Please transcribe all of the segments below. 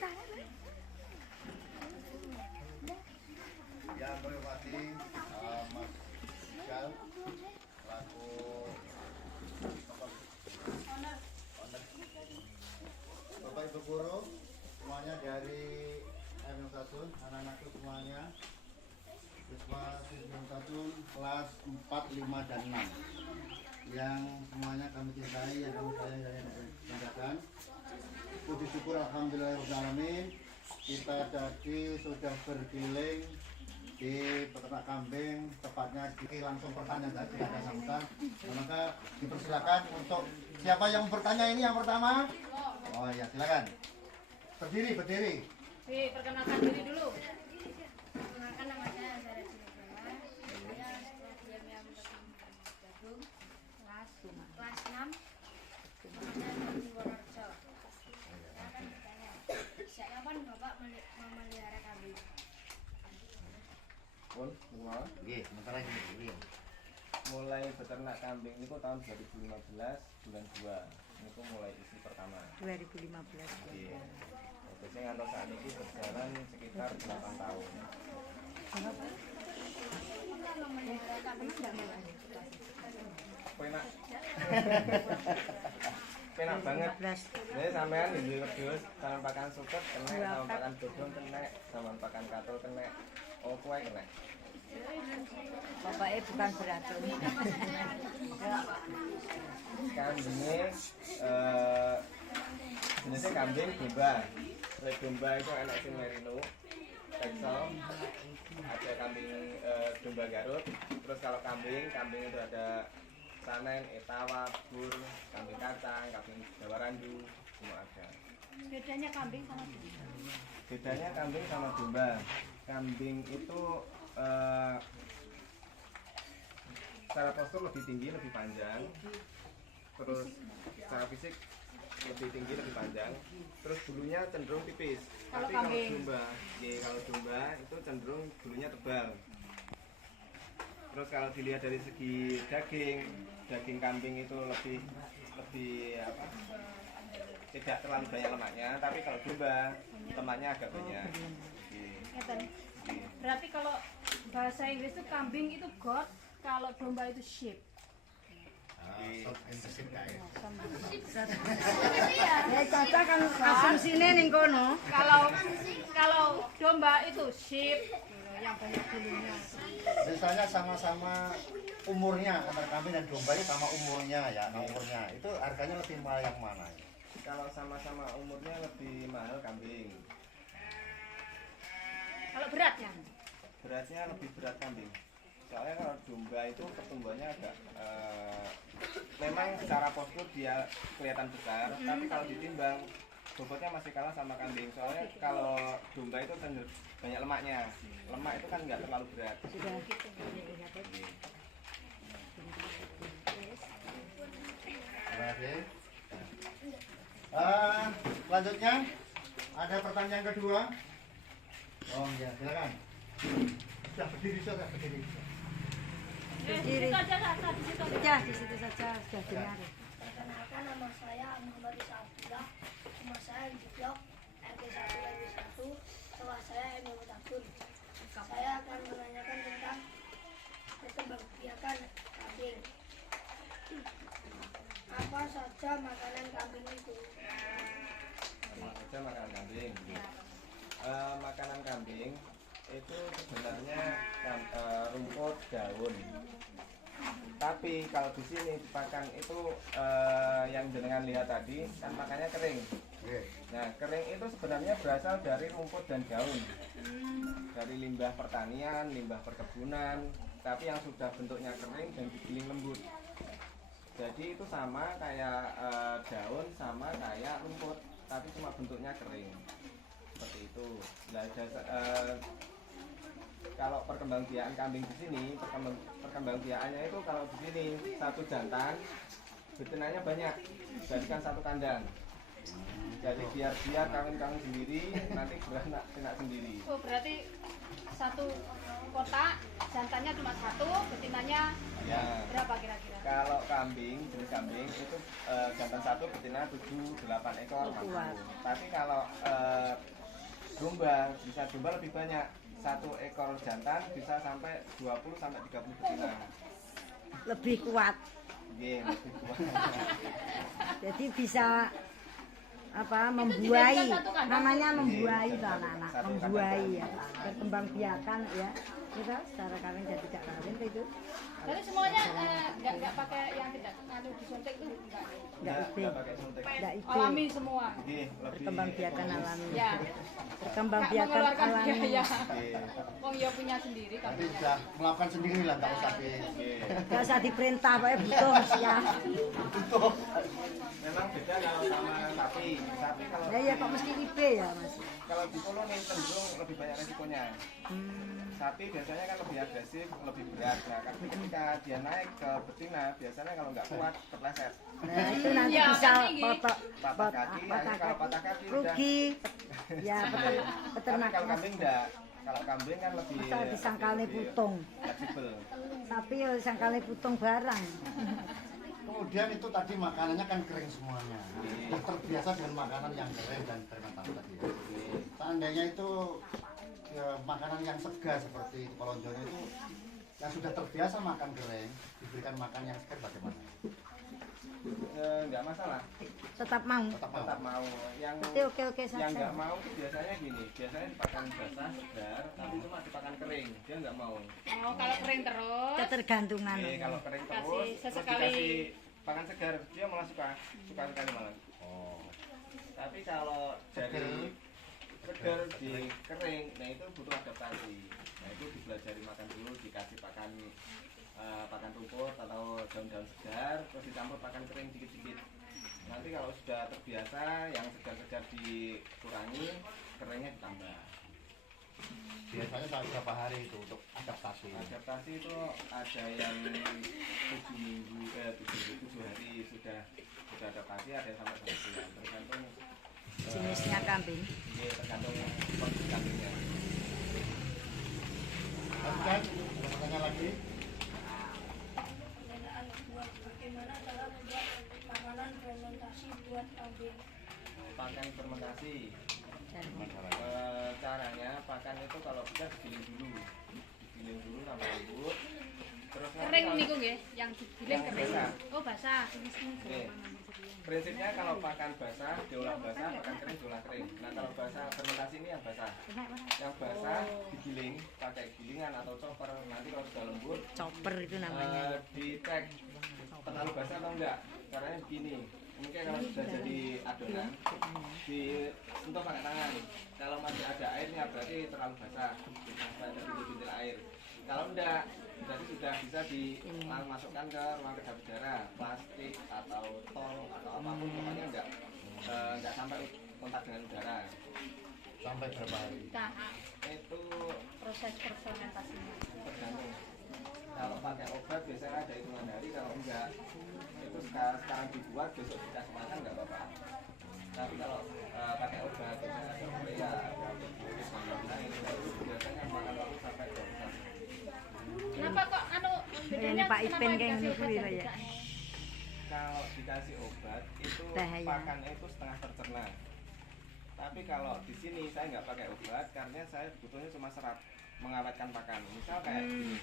Yang berhormati Mas Gal selaku Bapak Ibu guru semuanya dari M1, anak-anakku semuanya siswa M1 kelas 4, 5, dan 6 yang semuanya kami cintai, yang kami sayang dan yang kami banggakan. Puji syukur alhamdulillahirrahmanirrahim, kita jadi sudah berkeliling di peternak kambing, tepatnya di langsung pertanyaan tadi ada sambutan. Maka dipersilakan untuk siapa yang bertanya ini yang pertama. Oh ya, silakan. Berdiri. Perkenalkan diri dulu. Perkenalkan nama saya Sarah Cilegala. Saya sekolah diam Gadung kelas 6. Namanya di Wonorejo. Saya akan bertanya, sejak kapan Bapak memelihara kambing? Sebentar lagi. Mulai beternak kambing ini tahun 2015 bulan 2 ini mulai isi pertama 2015. iya. Biasanya ngantor saat ini berjalan sekitar 8 tahun. Memelihara kambing Penak banget. 15. Jadi sampean di wedhus sama pakan suket kena, sama pakan dodong kena, sama pakan katul kena, opo ae kena. Bapaknya bukan beracun. Kambingnya jenisnya kambing domba. Kalau domba itu enak sing merino, Texel, ada kambing domba Garut. Terus kalau kambing itu ada Sanen, Etawa, Bur, kambing kacang, kambing Jawa Randu, semua ada. Bedanya kambing sama domba? Bedanya kambing sama domba. Kambing itu secara postur lebih tinggi, lebih panjang. Terus secara fisik lebih tinggi, lebih panjang. Terus bulunya cenderung tipis. Kalau Tapi kambing? kalau domba itu cenderung bulunya tebal. Terus kalau dilihat dari segi daging kambing itu lebih apa? Tidak terlalu banyak lemaknya, tapi kalau domba lemaknya agak banyak. Berarti kalau bahasa Inggris itu kambing itu goat, kalau domba itu sheep. Ya cocok kan asumsine ning kono. Kalau domba itu sheep yang banyak bulunya. Misalnya sama-sama umurnya antara kambing dan domba itu sama umurnya ya, umurnya itu harganya lebih mahal yang mana? Kalau sama-sama umurnya lebih mahal kambing. Kalau beratnya? Beratnya lebih berat kambing. Soalnya kalau domba itu pertumbuhannya agak memang secara postur dia kelihatan besar, tapi kalau ditimbang bobotnya masih kalah sama kambing. Soalnya kalau domba itu banyak lemaknya. Lemak itu kan nggak terlalu berat. Sudah. Terima kasih. Selanjutnya ada pertanyaan kedua. Oh ya, silakan. Sudah berdiri. Berdiri. Di situ aja, di situ aja. Ya, di situ saja sudah dengar. Perkenalkan, nama saya Muhammad Isa Abdullah. Rumah saya di blok RT1 RW1. Sekolah saya M. Tabur. Saya akan menanyakan tentang perkembangbiakan kambing. Apa saja makanan kambing itu? Apa saja makanan kambing? Makanan kambing itu sebenarnya rumput, daun. Tapi kalau di sini pakan itu yang jenengan lihat tadi kan makannya kering. Nah, kering itu sebenarnya berasal dari rumput dan daun. Dari limbah pertanian, limbah perkebunan, tapi yang sudah bentuknya kering dan digiling lembut. Jadi itu sama kayak daun, sama kayak rumput, tapi cuma bentuknya kering. Seperti itu. Nah, kalau perkembangbiakan kambing di sini, perkembangbiakannya itu kalau di sini satu jantan, betinanya banyak, jadikan satu kandang. Jadi biar kawin-kawin sendiri, nanti beranak pinak sendiri. Oh, berarti satu kotak, jantannya cuma satu, betinanya Ya. berapa kira-kira? Kalau kambing jenis kambing itu jantan 1 betina 7-8 ekor Kuat. mampu. Tapi kalau domba bisa domba lebih banyak. 1 ekor jantan bisa sampai 20-30 betina. Lebih kuat. Iya, lebih kuat. Jadi bisa apa membuai, namanya membuai itu anak-anak, membuai ya, berkembang biakan ya. Kita secara kawin dan tidak kawin itu Jadi semuanya nggak pakai yang tidak disuntik itu nggak ide, pakai suntik. nggak ide. alami semua. Iya, lebih Berkembang biakan ekonomis. alami. Ya, Berkembang nggak biakan mengeluarkan alami. biaya. Iya. Wong ya punya sendiri Tapi kambingnya. sudah melakukan sendiri lah, nggak usah di Iya. Gak usah diperintah, pokoknya butuh ya. tutup. Memang beda kalau sama sapi. Sapi kalau Ya ya kok mesti ide ya mas. kalau di Solo nih cenderung lebih banyak resikonya. Sapi biasanya kan lebih agresif, lebih berat. Nah, kan ketika dia naik ke betina, biasanya kalau nggak kuat terpleset. Nah itu nanti Iya, bisa kan tinggi. foto, Patah kaki, patah kalau patah kaki udah. rugi. Ya Tapi peternak kalau mas. kambing enggak. Kalau kambing kan lebih Masa disangkalnya lebih putung. fleksibel. Tapi ya sangkali putung barang. Kemudian itu tadi makanannya kan kering semuanya. Sudah terbiasa dengan makanan yang kering dan fermentasi tadi. Ya. Seandainya itu ya, makanan yang segar seperti kolonjonya itu yang sudah terbiasa makan kering diberikan makan yang segar bagaimana? Enggak masalah, Tetap mau. tetap mau. Yang Oke yang nggak saja. mau itu biasanya gini, biasanya dipakan basah segar, tapi cuma dipakan kering, dia nggak mau. Oh, kalau kering terus. Ketergantungan. Kalau kering terus, Kasih terus sesekali. dikasih pakan segar, dia malah suka sekali malah. Oh. Tapi kalau dari segar di kering, nah itu butuh adaptasi. Nah itu dipelajari makan dulu, dikasih pakan pakan rumput atau daun-daun segar, terus dicampur pakan kering dikit-dikit. Nanti kalau sudah terbiasa, yang segar-segar dikurangi, keringnya ditambah. Biasanya sampai berapa hari itu untuk adaptasi? Adaptasi itu ada yang 7 hari sudah adaptasi, ada yang sampai 1 bulan, tergantung Jenisnya kambing. tergantung kondisi kambingnya. Kan, ada pertanyaan lagi? Pertanyaan kedua, bagaimana cara membuat makanan fermentasi buat kambing? Pakan fermentasi. Masalahnya. Caranya pakan itu kalau bisa digiling dulu sampai lembut. Terus nanti Kering kalau- niku nggih, yang digiling Yang kering. basah. Oh, basah. Oke. Prinsipnya kalau pakan basah diolah basah, pakan kering diolah kering. Nah kalau basah fermentasi ini yang basah. Yang basah digiling pakai gilingan atau chopper. Nanti kalau sudah lembut Chopper itu namanya. dicek terlalu basah atau enggak. Caranya begini. Mungkin kalau sudah jadi adonan disentuh pakai tangan. Kalau masih ada airnya berarti terlalu basah. Sampai ada bintil-bintil air. Kalau enggak berarti sudah bisa dimasukkan ke ruang kedap udara, plastik atau tong atau apapun, pokoknya enggak sampai kontak dengan udara. Sampai berapa hari? Nah, Itu proses fermentasinya. tergantung. Kalau pakai obat biasanya ada hitungan hari, kalau enggak itu sekarang dibuat besok dikasih makan enggak apa-apa. Tapi kalau pakai obat biasanya ada urea, ada antibiotik, itu biasanya makan waktu sampai 2 bulan. Kenapa kok bedanya Pak kenapa Ipin kayak dikasih gitu obat ya, dan ya. tidak? Kalau dikasih obat itu Bahaya. pakannya itu setengah tercerna. Tapi kalau di sini saya nggak pakai obat karena saya butuhnya cuma serat mengawetkan pakan. Misal kayak gini,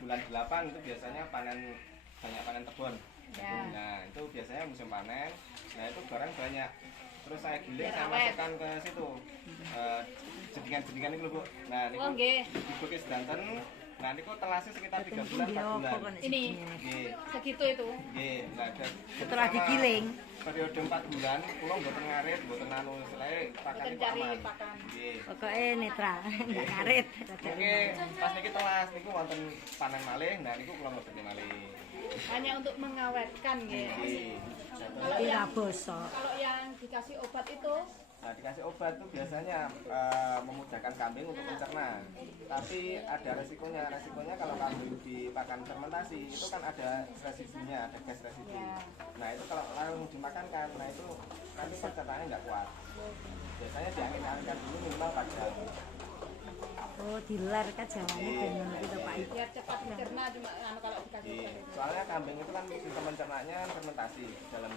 bulan 8 itu biasanya banyak panen tebon. Ya. Nah itu biasanya musim panen. Nah itu barang banyak. Terus saya giling, Biar saya awet. masukkan ke situ jedingan-jedingan itu loh Bu. Nah ini Oh, nggih. dibukis danten. Nah ini kok telasnya sekitar 3 bulan 4 bulan. Ini. Nggih. Segitu itu. Nggih, nah Setelah digiling. periode 4 bulan kula mboten ngarit, mboten anu selai pakan Mboten itu cari aman. pakan. Nggih. Pokoknya netral, nggak karet. Oke, pas niki telas niku wonten panen malih, nah niku kula mboten malih. Hanya untuk mengawetkan nggih. Nggih. Kalau Ira yang bosok. kalau yang dikasih obat itu Nah, dikasih obat tuh biasanya memudahkan kambing untuk mencerna. Tapi ada resikonya. Resikonya kalau kambing dipakan fermentasi itu kan ada residunya, ada gas residu. Ya. Nah itu kalau langsung dimakankan, nah itu nanti pencernaannya nggak kuat. Biasanya diangin-anginkan dulu minimal 4 jam. Oh, diler kan jalannya benar itu Pak Ibu. Biar cepat dicerna cuma kalau dikasih Iya. Soalnya kambing itu kan sistem pencernanya fermentasi dalam.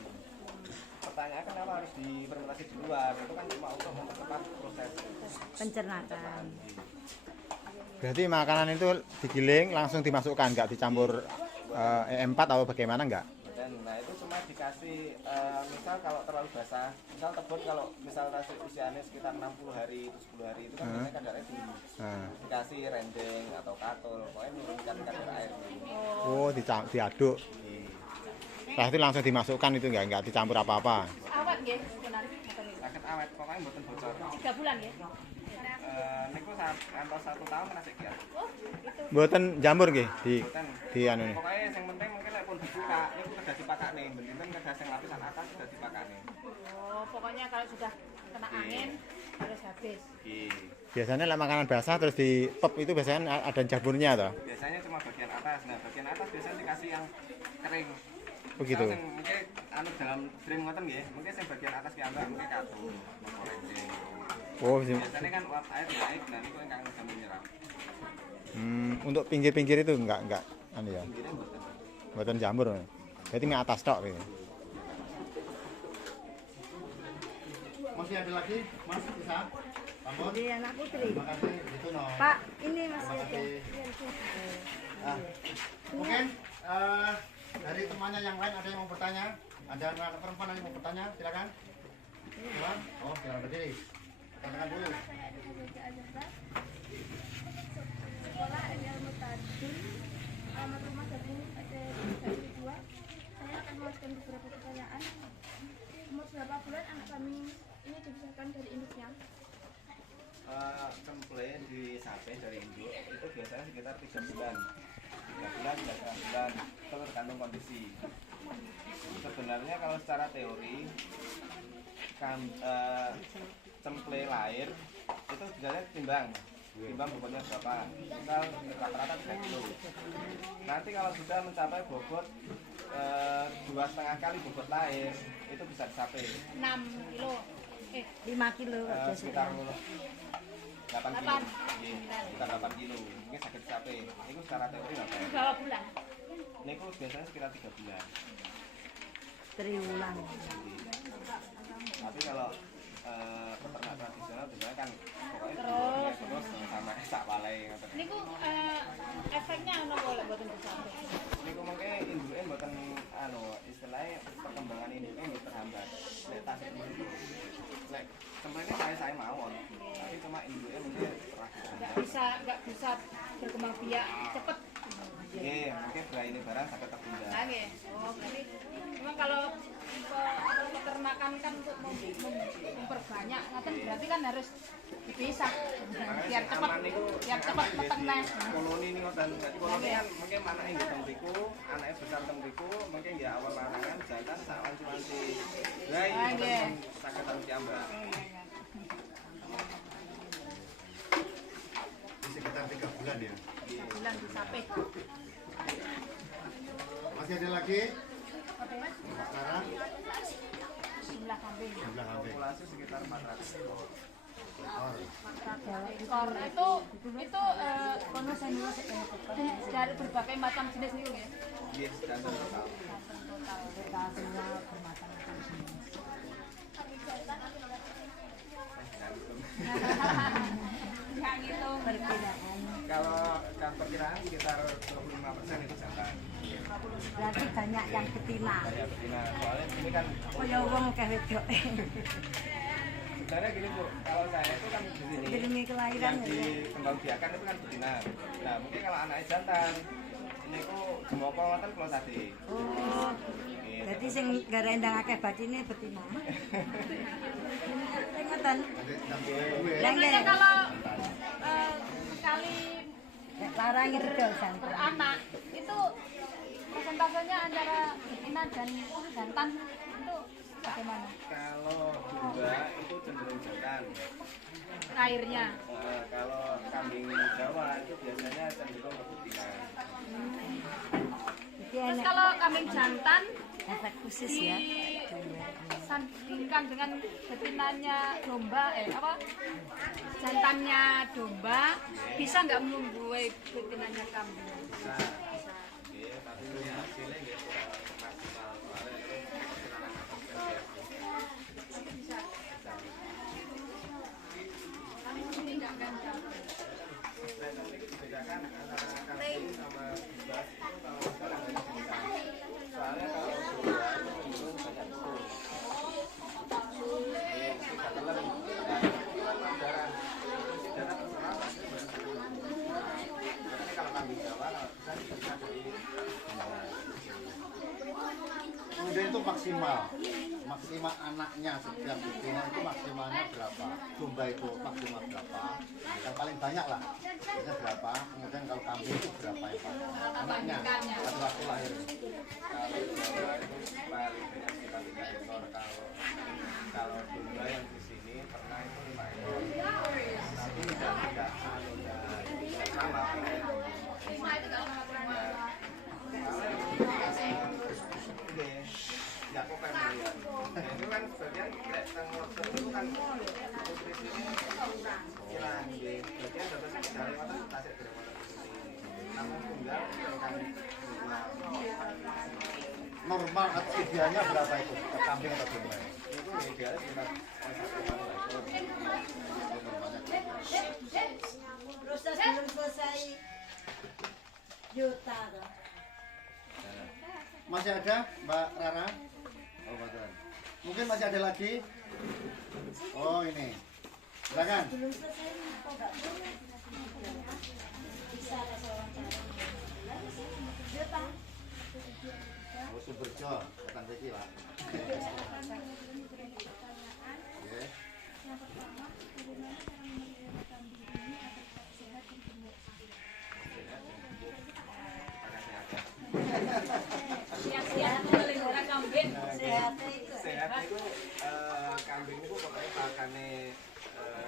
Pertanyaan kenapa harus difermentasi di luar? Itu kan cuma untuk mempercepat proses Pencernaan. Berarti makanan itu digiling langsung dimasukkan, nggak dicampur E4 atau bagaimana nggak? dan nah itu cuma dikasih misal kalau terlalu basah, misal tebut kalau misal usianya sekitar 60 hari itu 10 hari itu kan biasanya kadarnya tinggi. Nah. Dikasih rendeng atau katul, pokoknya menurunkan kadar air dulu. Oh, diaduk. Setelah itu langsung dimasukkan itu nggak dicampur apa-apa. awet nggih benar ngoten niku. Sakit awet, pokoknya mboten bocor. 3 bulan nggih. Niku antos 1 tahun masih kiat. Oh, itu. Mboten jamur nggih Mboten. di anu nih. Pokoknya yang penting mungkin lek pun dibuka, niku kedah dipakane, benten kedah sing lapisan atas sudah dipakane. Oh, pokoknya kalau sudah kena angin harus habis. Nggih. Biasanya lah makanan basah terus di top itu biasanya ada jamurnya toh. Biasanya cuma bagian atas. Nah, bagian atas biasanya dikasih yang kering. Begitu. Misal sing mungkin anu dalam dream ngoten nggih, mungkin sing bagian atas ki ambak mungkin katul, apa rendeng. Oh, Biasanya kan uap air naik dan itu ingkang bisa menyerap. untuk pinggir-pinggir itu enggak anu ya. Pinggirnya mboten. Mboten jamur. Berarti nggak atas tok gitu. Masih ada lagi, Mas bisa? Tambah. Jadi anak putri. Terima kasih. Itu no. Pak, ini Mas Terima Yoga. kasih. Nah, mungkin dari temannya yang lain ada yang mau bertanya? Ada anak perempuan yang mau bertanya? Silakan. Silakan. Oh, silakan berdiri. Katakan dulu. Saya ada Haja Azhar. Sekolah Emil Mutadin. Alamat rumah dari PT 2. Saya akan melanjutkan beberapa pertanyaan. Umur berapa bulan anak kami ini dibesarkan dari induknya? Komplain di sapi dari induk itu biasanya sekitar 3 bulan. 3 bulan, 3 bulan, itu tergantung kondisi. Sebenarnya kalau secara teori cemple lahir itu sebenarnya timbang bobotnya berapa, misal rata-rata 3 kilo. Nanti kalau sudah mencapai bobot 2,5 kali bobot lahir itu bisa disape 6 kilo. 5 kilo. sekitar 8 kilo. 8. Sekitar 8 kilo. Mungkin sakit sape. Itu secara teori nggak apa. Berapa bulan? Niku biasanya sekitar 3 bulan. Triwulan. Tapi kalau peternak tradisional biasanya kan pokoknya Terus. sama sak walai ngoten. Niku efeknya ana apa lek mboten besar? Niku mungkin induke mboten anu istilahnya perkembangan induke mboten terhambat. Lek tasik niku. Lek sebenarnya saya mawon. Tapi cuma induke mungkin Enggak bisa berkembang biak cepet. Iya, mungkin ini barang sakit tertunda. Nah, nggih. Oh, berarti memang kalau peternakan kan untuk memperbanyak ngaten berarti kan harus dipisah biar cepat meteng neh. Koloni ini ngoten. Jadi koloni kan mungkin manake nggih teng mriku, anake besar teng mriku, mungkin ya awal lanangan jantan sak wanci-wanci. Lah iki sakit teng piyambak. Sekitar 3 bulan ya. Bulan disape. Masih ada lagi? Sekarang Jumlah kambing. jumlah kambing. Populasi sekitar 400. Ekor itu dari berbagai macam jenis niku nggih. Nggih, jantan total. Total semua bermacam-macam jenis. Enggak ngitung. Kalau perkiraan sekitar 25% itu jantan. Berarti banyak yang betina. Kayak betina. Soalnya ini kan Oh ya wong akeh wedok. sebenarnya gini Bu, kalau saya itu kan di sini Demi kelahiran yang ya. dikembangbiakan itu kan betina. Nah mungkin kalau anaknya jantan ini ku jemoko ngoten kula tadi. Oh. Jadi sing gara endang akeh batine betina. Ngoten. Biasanya kalau sekali Larang redol santen. beranak itu persentasenya antara betina dan jantan itu bagaimana? Kalau domba itu cenderung jantan. Airnya. Kalau kambing Jawa itu biasanya cenderung ke betina. Jadi Terus enak. kalau kambing jantan efek khusus ya. Sandingkan dengan betinanya domba jantannya domba bisa nggak membuai betinanya kambing? Bisa. Oke, tapi ini hasilnya nggih kurang maksimal soalnya terus Bisa. Tidak ganjal. bedakan antara kambing sama bebas itu kalau misalnya nggak bisa. Soalnya kalau domba itu cenderung banyak susu. Ini kita telan. Nah, itu kan darah. Isi darah terserah pasti banyak susu. Makanya kalau kambing Jawa kalau bisa dari domba. Kemudian itu maksimal anaknya setiap betina itu maksimalnya berapa? Domba itu maksimal berapa? Yang paling banyak lah, biasanya berapa? Kemudian kalau kambing itu berapa yang paling anaknya pada waktu lahir? Kalau Jawa itu paling banyak sekitar 3 ekor. Kalau domba yang di sini pernah itu 5 ekor. Tapi tidak sama. Ya kok kayak melihat. Itu kan sebagian wortel itu kan nutrisinya hilang. Bagian datanya dari mana tasik dari mana ini. Namun tunggal kan Normal idealnya berapa itu? Ke kambing atau domba? itu idealnya sekitar 1,5 Proses belum selesai juta tuh. Masih ada Mbak Rara? Oh, betul. Mungkin masih ada lagi? Oh, ini. Silakan. Belum selesai kok enggak boleh. Bisa ada seorang juta. Oh, Sumberjo, datang lagi lah. Oke. Siap-siap melihara kambing. sehat itu kambing itu pokoknya pakannya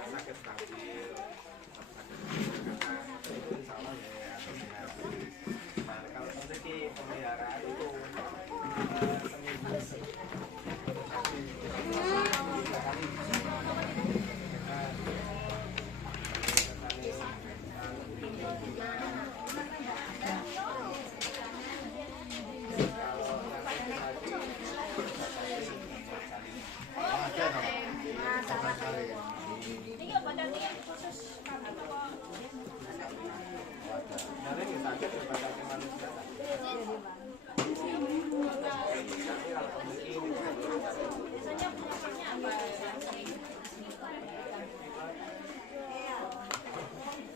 sakit stabil itu insya Allah ya atau sehat. Nah kalau memiliki pemeliharaan itu seminggu Ada sama sekali. Ini obatnya khusus kambing apa? sebenarnya nggak sakit daripada ke manusia. Tapi kalau memiliki ini Biasanya penyakitnya apa?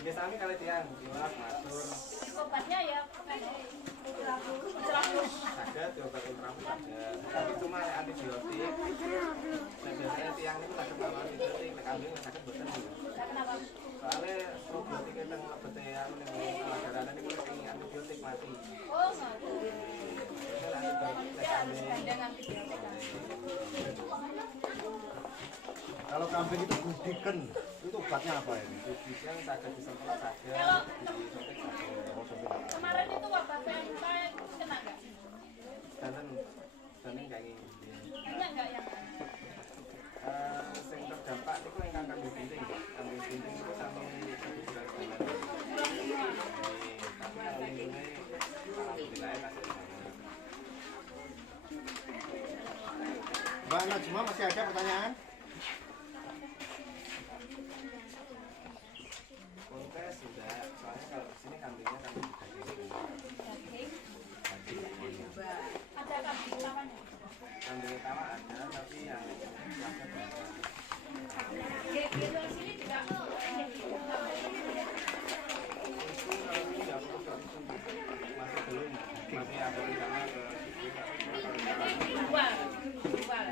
biasanya kalau tiang jilat masur Obatnya ya ada diobat ultrafus ada tapi cuma antibiotik dan biasanya tiang itu sakit sama antibiotik kambing sakit bosan kenapa? soalnya probiotik itu lebih yang pelajaran ini mulai antibiotik mati Oh, nggak. itu antibiotik kambing Gandeng antibiotik. Kalau kambing itu gudiken, itu obatnya apa ini? yang sakit disemprot saja Kalau disuntik saja kemarin itu wabah PMK kena nggak? dan kayak gini Banyak nggak yang yang terdampak itu yang kambing binting itu sampai 1 bulan setengah tapi kalau lindungnya alhamdulillah masih Mbak Najma masih ada pertanyaan? kontes sudah soalnya kalau di sini kambingnya kambing daging ada kambing lawannya? kambing tawa ada tapi yang kelasnya berapa Di sini juga masih belum masih ada rencana ke dijual.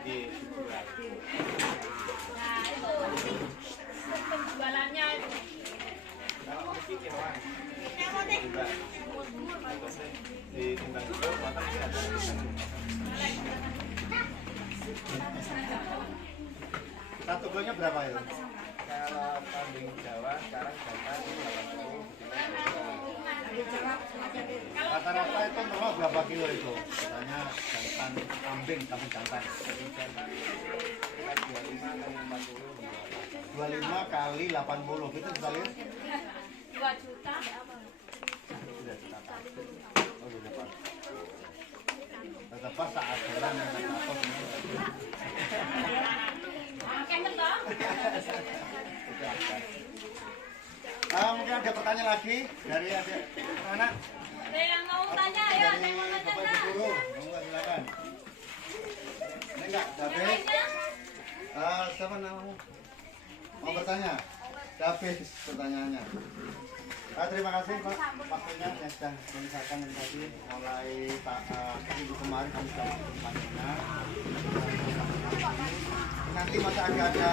di dijual Nah itu penjualannya itu. kalau memiliki kewan timbang di timbang itu kuota bisa ada Kita tunggunya berapa ya? kalau kambing Jawa sekarang jantan itu 80 betina 20. Rata-rata itu normal berapa kilo itu? Misalnya jantan kambing jantan. 25 kali 80 itu bisa lihat? 2 juta. Oh, sudah pas. Tetap pas saat jalan yang apa Kemen toh? mungkin ada pertanyaan lagi dari adik anak. Ada yang mau tanya ya, ada yang mau Dari tanya Bapak enggak? Ibu Guru, silakan. Ini enggak, Yang David. lainnya? Siapa namamu? Mau bertanya? David pertanyaannya. Terima kasih Pak waktunya yang sudah mengisahkan tadi mulai minggu kemarin kami sudah bertanya. Nanti masih agak ada